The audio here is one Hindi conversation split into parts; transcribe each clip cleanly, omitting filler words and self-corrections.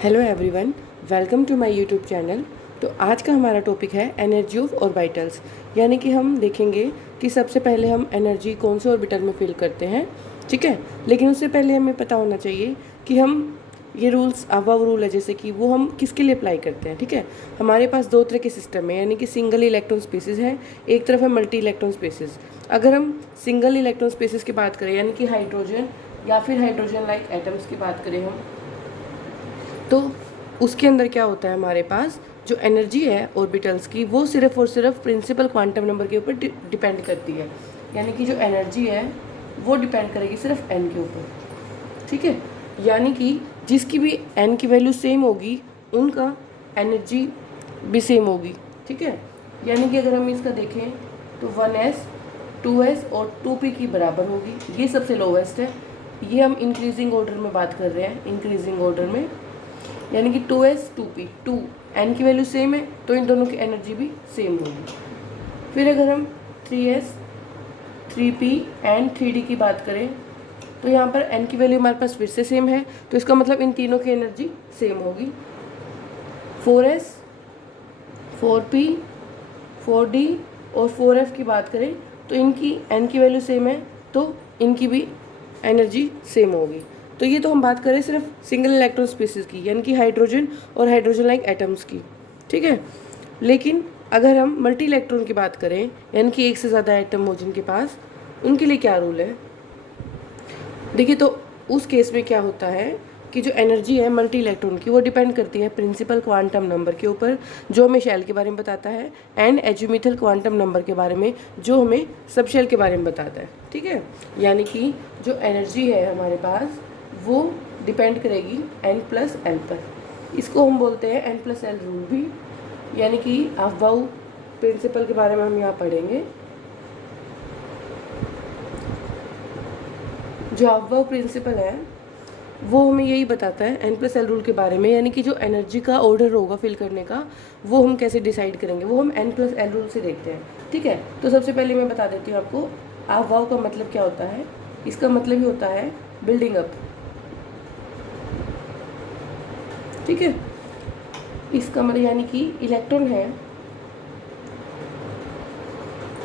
Hello everyone, welcome to my YouTube channel. तो आज का हमारा टॉपिक है एनर्जी ऑफ ऑर्बिटल्स, यानी कि हम देखेंगे कि सबसे पहले हम एनर्जी कौन से ऑर्बिटल में फिल करते हैं। ठीक है, लेकिन उससे पहले हमें पता होना चाहिए कि हम ये रूल्स अबव रूल है जैसे कि वो हम किसके लिए अप्लाई करते हैं। ठीक है, हमारे पास दो तरह के सिस्टम है, यानी कि सिंगल इलेक्ट्रॉन स्पीसीज है, एक तरफ है मल्टी इलेक्ट्रॉन स्पीसीज। अगर हम सिंगल इलेक्ट्रॉन स्पीसीज की बात करें, यानी कि हाइड्रोजन या फिर हाइड्रोजन लाइक एटम्स की बात करें हम, तो उसके अंदर क्या होता है, हमारे पास जो एनर्जी है ऑर्बिटल्स की वो सिर्फ और सिर्फ प्रिंसिपल क्वांटम नंबर के ऊपर डिपेंड करती है। यानी कि जो एनर्जी है वो डिपेंड करेगी सिर्फ एन के ऊपर। ठीक है, यानी कि जिसकी भी एन की वैल्यू सेम होगी उनका एनर्जी भी सेम होगी। ठीक है, यानी कि अगर हम इसका देखें तो 1s 2s और 2p की बराबर होगी। ये सबसे लोवेस्ट है। ये हम इंक्रीजिंग ऑर्डर में बात कर रहे हैं, इंक्रीजिंग ऑर्डर में, यानी कि 2s 2p, 2 n की वैल्यू सेम है तो इन दोनों की एनर्जी भी सेम होगी। फिर अगर हम 3s 3p एंड 3d की बात करें तो यहाँ पर n की वैल्यू हमारे पास फिर से सेम है, तो इसका मतलब इन तीनों की एनर्जी सेम होगी। 4s 4p 4d और 4f की बात करें तो इनकी n की वैल्यू सेम है तो इनकी भी एनर्जी सेम होगी। तो ये तो हम बात करें सिर्फ सिंगल इलेक्ट्रॉन स्पीसीज की, यानी कि हाइड्रोजन और हाइड्रोजन लाइक एटम्स की। ठीक है, लेकिन अगर हम मल्टी इलेक्ट्रॉन की बात करें, यानी कि एक से ज़्यादा एटम हो जिनके पास, उनके लिए क्या रूल है। देखिए, तो उस केस में क्या होता है कि जो एनर्जी है मल्टी इलेक्ट्रॉन की वो डिपेंड करती है प्रिंसिपल क्वांटम नंबर के ऊपर, जो हमें शेल के बारे में बताता है, एंड एजीमुथल क्वांटम नंबर के बारे में, जो हमें सब शेल के बारे में बताता है। ठीक है, यानी कि जो एनर्जी है हमारे पास वो डिपेंड करेगी n+l पर। इसको हम बोलते हैं n+l रूल भी, यानी कि अफबाउ प्रिंसिपल के बारे में हम यहाँ पढ़ेंगे। जो अफबाउ प्रिंसिपल है वो हमें यही बताता है n+l रूल के बारे में, यानी कि जो एनर्जी का ऑर्डर होगा फिल करने का वो हम कैसे डिसाइड करेंगे, वो हम n+l रूल से देखते हैं। ठीक है, तो सबसे पहले मैं बता देती हूँ आपको अफबाउ का मतलब क्या होता है। इसका मतलब ही होता है बिल्डिंग अप। ठीक है, इसका मतलब यानी कि इलेक्ट्रॉन है,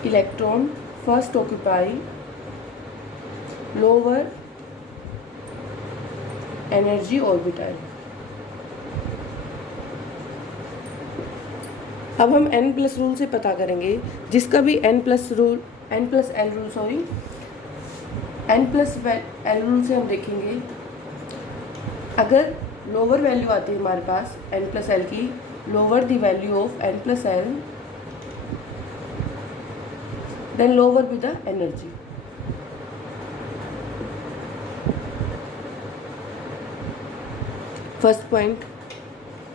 electron first occupy lower energy orbital. अब हम n+ रूल से पता करेंगे, जिसका भी n+l रूल से हम देखेंगे, अगर लोअर वैल्यू आती है हमारे पास n+l की, lower the value of n+l then lower with the energy. First point,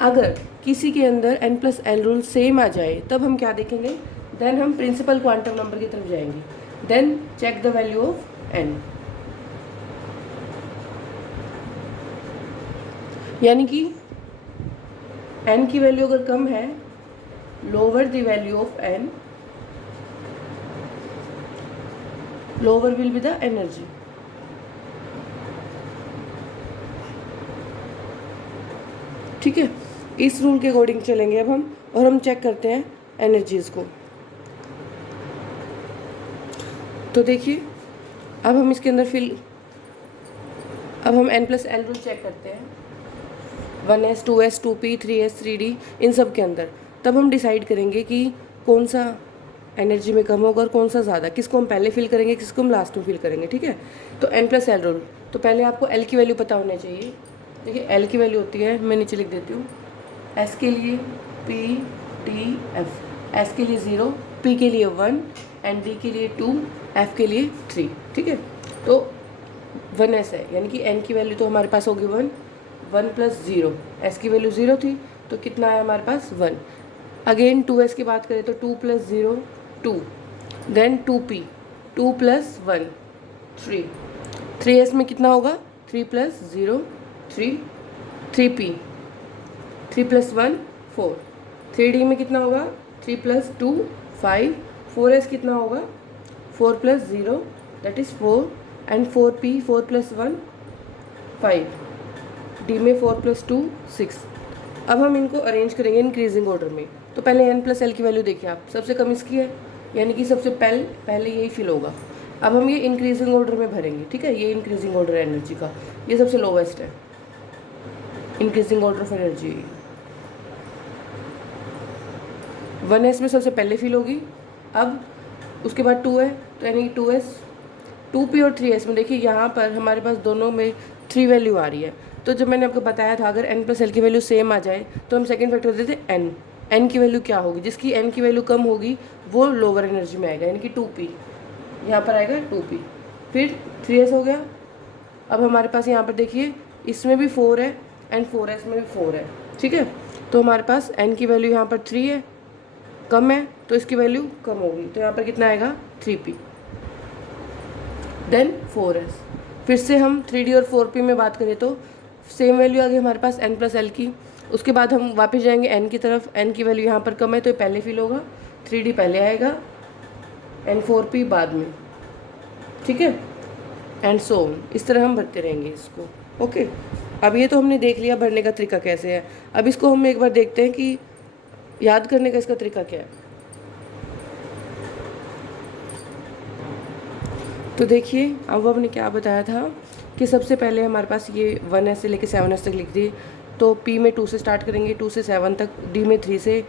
अगर किसी के अंदर n+l रूल सेम आ जाए तब हम क्या देखेंगे, देन हम प्रिंसिपल क्वांटम नंबर की तरफ जाएंगे, then check the value of n। यानी कि n की वैल्यू अगर कम है, lower the value of n, lower will be the energy. ठीक है, इस रूल के अकॉर्डिंग चलेंगे अब हम, और हम चेक करते हैं एनर्जीज को। तो देखिए, अब हम इसके अंदर अब हम n+l रूल चेक करते हैं 1s 2s 2p 3s 3d इन सब के अंदर। तब हम डिसाइड करेंगे कि कौन सा एनर्जी में कम होगा और कौन सा ज़्यादा, किसको हम पहले फिल करेंगे किसको हम लास्ट में फिल करेंगे। ठीक है, तो n+l रूल, तो पहले आपको l की वैल्यू पता होना चाहिए। देखिए, l की वैल्यू होती है, मैं नीचे लिख देती हूँ, s के लिए p t f, s के लिए 0, p के लिए 1 एंड d के लिए 2, f के लिए 3। ठीक है, तो 1s है, यानी कि n की वैल्यू तो हमारे पास होगी 1, 1+0, s की वैल्यू 0 थी तो कितना है हमारे पास 1। अगेन 2s की बात करें तो 2+0 2, देन 2p 2+1 3, 3s में कितना होगा 3+0 3, 3p 3+1 4, 3d में कितना होगा 3+2 5, 4s कितना होगा 4+0 that is 4 and 4p 4+1 5, D में 4 + 2 6। अब हम इनको अरेंज करेंगे इंक्रीजिंग ऑर्डर में। तो पहले n + l की वैल्यू देखिए आप, सबसे कम इसकी है, यानी कि सबसे पहले यही फिल होगा। अब हम ये इंक्रीजिंग ऑर्डर में भरेंगे, ठीक है। ये इंक्रीजिंग ऑर्डर है एनर्जी का, ये सबसे लोवेस्ट है increasing order of energy. 1s में सबसे पहले फिल होगी। अब उसके बाद 2 है, तो यानी 2s, 2p और 3s में देखिए यहाँ पर हमारे पास दोनों में 3 वैल्यू आ रही है। तो जब मैंने आपको बताया था अगर n + l की वैल्यू सेम आ जाए तो हम सेकंड फैक्टर देते n की वैल्यू क्या होगी, जिसकी n की वैल्यू कम होगी वो लोअर एनर्जी में आएगा, यानी कि 2p, यहाँ पर आएगा 2p। फिर 3s हो गया। अब हमारे पास यहाँ पर देखिए इसमें भी 4 है एंड 4s में भी 4 है, ठीक है। तो हमारे पास n की वैल्यू यहाँ पर 3 है, कम है तो इसकी वैल्यू कम होगी, तो यहाँ पर कितना आएगा 3p, देन 4s। फिर से हम 3d और 4p में बात करें तो सेम वैल्यू आ गई हमारे पास n + l की। उसके बाद हम वापस जाएंगे n की तरफ, n की वैल्यू यहाँ पर कम है तो ये पहले फिल होगा, 3d पहले आएगा एंड 4p बाद में, ठीक है, एंड सो ऑन। इस तरह हम भरते रहेंगे इसको, ओके। अब ये तो हमने देख लिया भरने का तरीका कैसे है। अब इसको हम एक बार देखते हैं कि याद करने का इसका तरीका क्या है। तो देखिए अब हमने क्या बताया था कि सबसे पहले हमारे पास ये 1s से लेकर 7s तक लिख दिए। तो p में 2 से स्टार्ट करेंगे, 2 से 7 तक, d में 3 से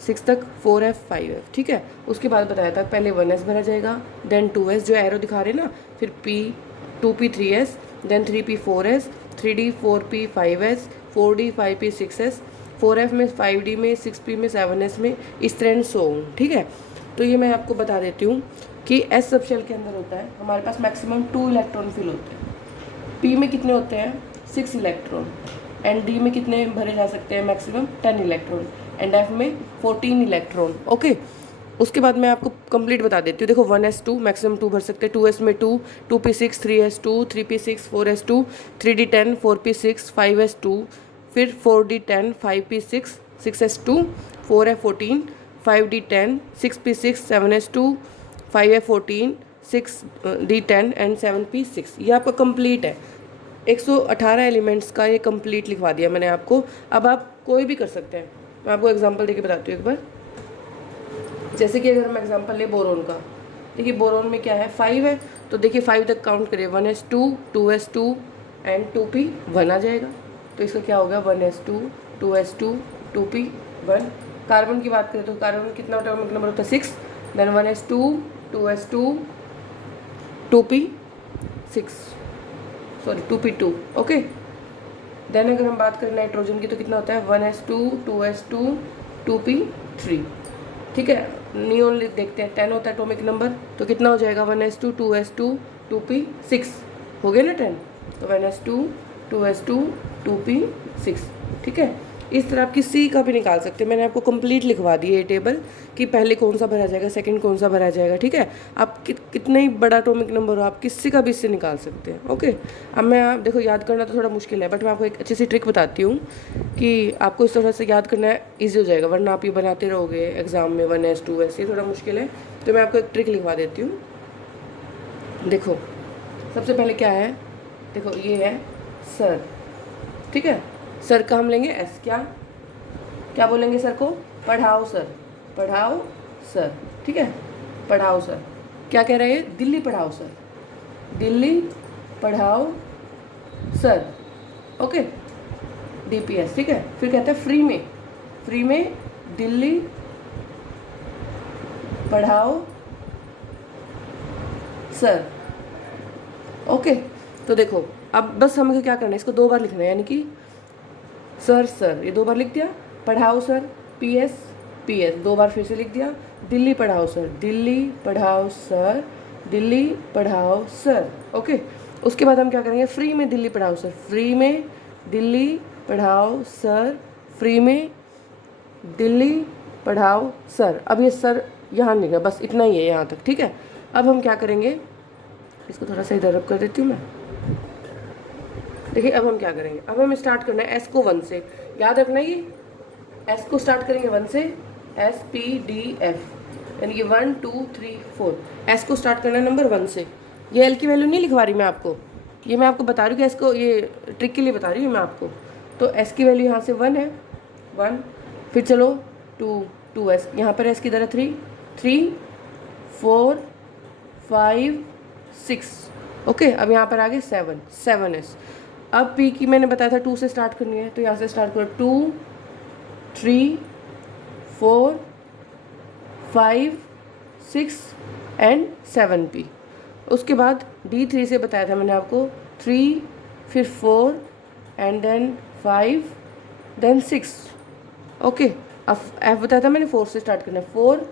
6 तक, 4f 5f, ठीक है। उसके बाद बताया था पहले 1s भरा जाएगा, देन 2s जो एरो दिखा रहे ना, फिर p 2p 3s, then 3p 4s, 3d 4p 5s, 4d 5p 6s, 4f में 5d में 6p में 7s में, इस तरह एंड सो ऑन, ठीक है। तो ये मैं आपको बता देती हूँ कि s सब शेल के अंदर होता है हमारे पास मैक्सिमम 2 इलेक्ट्रॉन फिल होते हैं। p में कितने होते हैं 6 इलेक्ट्रॉन, एंड d में कितने भरे जा सकते हैं मैक्सिमम 10 इलेक्ट्रॉन, एंड f में 14 इलेक्ट्रॉन, ओके। उसके बाद मैं आपको कंप्लीट बता देती हूँ। देखो 1s2 मैक्सिमम 2 भर सकते हैं, 2s में 2, 2p6, 3s2, 3p6, 4s2, 3d10, 4p6, 5s2, फिर 4d10, 5p6, 6s2, 4f14, 5d10, 6p6, 7s2, 5f14, 6d10 and 7p6। ये आपका कंप्लीट है, 118 एलिमेंट्स का ये कंप्लीट लिखवा दिया मैंने आपको। अब आप कोई भी कर सकते हैं, मैं आपको एग्जांपल देके बताती हूँ एक बार। जैसे कि अगर हम एग्जांपल ले बोरोन का, देखिए बोरोन में क्या है 5 है, तो देखिए 5 तक काउंट करिए, 1s2, 2s2 एंड 2p 1 आ जाएगा। तो इसका क्या होगा 1s2, 2s2, 2p 1। कार्बन की बात करें तो कार्बन में कितना एटॉमिक नंबर होता है 6, then 1s2, 2s2, 2p 6, sorry 2p2, okay. Then अगर हम बात करें नाइट्रोजन की तो कितना होता है 1s2, 2s2, 2p3, ठीक है। नियोन देखते हैं 10 होता है एटॉमिक नंबर, तो कितना हो जाएगा 1s2, 2s2, 2p6, हो गया ना 10। तो 1s2, 2s2, 2p6, ठीक है। इस तरह आप किसी का भी निकाल सकते हैं, मैंने आपको कंप्लीट लिखवा दी है ये टेबल कि पहले कौन सा भरा जाएगा, सेकंड कौन सा भरा जाएगा, ठीक है। आप कितना ही बड़ा एटॉमिक नंबर हो आप किसी का भी इससे निकाल सकते हैं, ओके। अब मैं आप देखो याद करना तो थोड़ा मुश्किल है, बट मैं आपको एक अच्छी सी ट्रिक बताती हूँ कि आपको इस तरह से याद करना ईजी हो जाएगा, वरना आप ये बनाते रहोगे एग्जाम में 1s 2s, ये थोड़ा मुश्किल है। तो मैं आपको एक ट्रिक लिखवा देती हूँ। देखो सबसे पहले क्या है, देखो ये है सर, ठीक है। सर का हम लेंगे एस, क्या बोलेंगे सर को, पढ़ाओ सर, पढ़ाओ सर, ठीक है, पढ़ाओ सर। क्या कह रहे हैं, दिल्ली पढ़ाओ सर, दिल्ली पढ़ाओ सर, ओके, DPS, ठीक है। फिर कहते हैं फ्री में दिल्ली पढ़ाओ सर, ओके। तो देखो अब बस हमें क्या करना है, इसको 2 बार लिखना है, यानी कि सर ये 2 बार लिख दिया, पढ़ाओ सर PS 2 बार फिर से लिख दिया, दिल्ली पढ़ाओ सर, दिल्ली पढ़ाओ सर, दिल्ली पढ़ाओ सर, ओके। उसके बाद हम क्या करेंगे, फ्री में दिल्ली पढ़ाओ सर, फ्री में दिल्ली पढ़ाओ सर, फ्री में दिल्ली पढ़ाओ सर। अब ये सर यहाँ नहीं लिखा, बस इतना ही है यहाँ तक, ठीक है। अब हम क्या करेंगे, इसको थोड़ा सा इधर रब कर देती हूँ मैं। देखिए अब हम क्या करेंगे, अब हमें स्टार्ट करना है एस को 1 से, याद रखना ये एस को स्टार्ट करेंगे 1 से, SPDF, यानी कि 1 2 3 4, एस को स्टार्ट करना है नंबर 1 से। ये एल की वैल्यू नहीं लिखवा रही मैं आपको, ये मैं आपको बता रही हूँ कि इसको ये ट्रिक के लिए बता रही हूँ मैं आपको। तो एस की वैल्यू यहाँ से 1 है, 1, फिर चलो 2s, यहाँ पर एस की तरह 3, 4 5 6, ओके। अब यहाँ पर आ गए 7s। अब पी की मैंने बताया था 2 से स्टार्ट करनी है, तो यहाँ से स्टार्ट करो 2 3 4 5 6 एंड 7p। उसके बाद D3 से बताया था मैंने आपको 3, फिर 4 एंड देन 5 देन 6, ओके। अब F बताया था मैंने 4 से स्टार्ट करना है, 4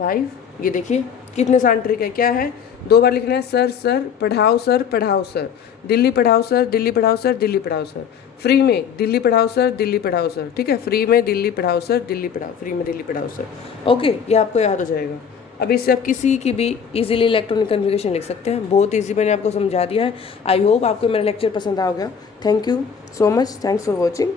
5। ये देखिए कितने आसान ट्रिक है, क्या है, 2 बार लिखना है सर सर पढ़ाओ सर पढ़ाओ सर, दिल्ली पढ़ाओ सर दिल्ली पढ़ाओ सर दिल्ली पढ़ाओ सर, फ्री में दिल्ली पढ़ाओ सर दिल्ली पढ़ाओ सर, ठीक है, फ्री में दिल्ली पढ़ाओ सर दिल्ली पढ़ाओ, फ्री में दिल्ली पढ़ाओ सर, ओके। ये आपको याद हो जाएगा। अब इससे आप किसी की भी इजीली इलेक्ट्रॉनिक कन्फिगरेशन लिख सकते हैं, बहुत इजी मैंने आपको समझा दिया है। आई होप आपको मेरा लेक्चर पसंद आ गया। Thank you so much, thanks for watching.